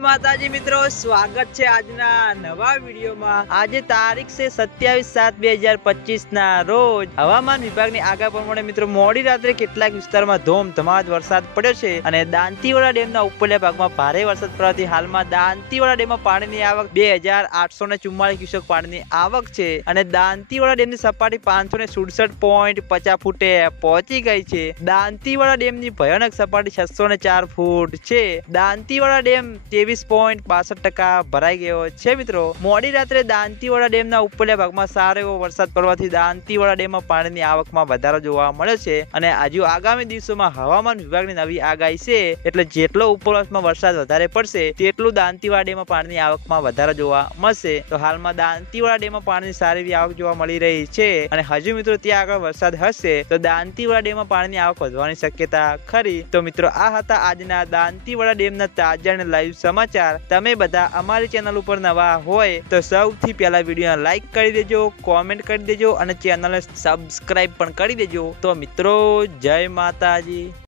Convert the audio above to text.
માતાજી મિત્રો, સ્વાગત છે આજના નવા વિડીયોમાં। આજે તારીખ છે 27/7/2025 ના રોજ હવામાન વિભાગની આગાહી પ્રમાણે મિત્રો મોડી રાત્રે કેટલાક વિસ્તારમાં ધોમધમાટ વરસાદ પડ્યો છે અને દાંતીવાડા ડેમના ઉપરલા ભાગમાં ભારે વરસાદ પડવાથી હાલમાં દાંતીવાડા ડેમમાં પાણીની આવક 2844 ક્યુસેક પાણીની આવક છે અને દાંતીવાડા ડેમની સપાટી 567.50 ફૂટે પહોંચી ગઈ છે। દાંતીવાડા ડેમની ભયાનક સપાટી 604 ફૂટ છે। દાંતીવાડા ડેમ 23.62% ભરાઈ ગયો છે। મિત્રો, મોડી રાત્રે દાંતીવાડા ડેમના ઉપરલા ભાગમાં સારો એવો વરસાદ પડવાથી દાંતીવાડા ડેમમાં પાણીની આવકમાં વધારો જોવા મળે છે અને હજુ આગામી દિવસોમાં હવામાન વિભાગની નવી આગાહી છે, એટલે જેટલો ઉપરવાસમાં વરસાદ વધારે પડશે તેટલું દાંતીવાડા ડેમમાં પાણીની આવકમાં વધારો જોવા મળશે। તો હાલમાં દાંતીવાડા ડેમમાં પાણીની સારી એવી આવક જોવા મળી રહી છે અને હજુ મિત્રો ત્યાં આગળ વરસાદ હશે તો દાંતીવાડા ડેમમાં પાણીની આવક વધવાની શક્યતા ખરી। તો મિત્રો, આ હતા આજના દાંતીવાડા ડેમના તાજા અને લાઈવ સમાચાર। તમે બધા અમારી ચેનલ ઉપર નવા હોય તો સૌથી પહેલા વિડીયોને લાઈક કરી દેજો, કોમેન્ટ કરી દેજો અને ચેનલને સબસ્ક્રાઇબ પણ કરી દેજો। તો મિત્રો, જય માતાજી।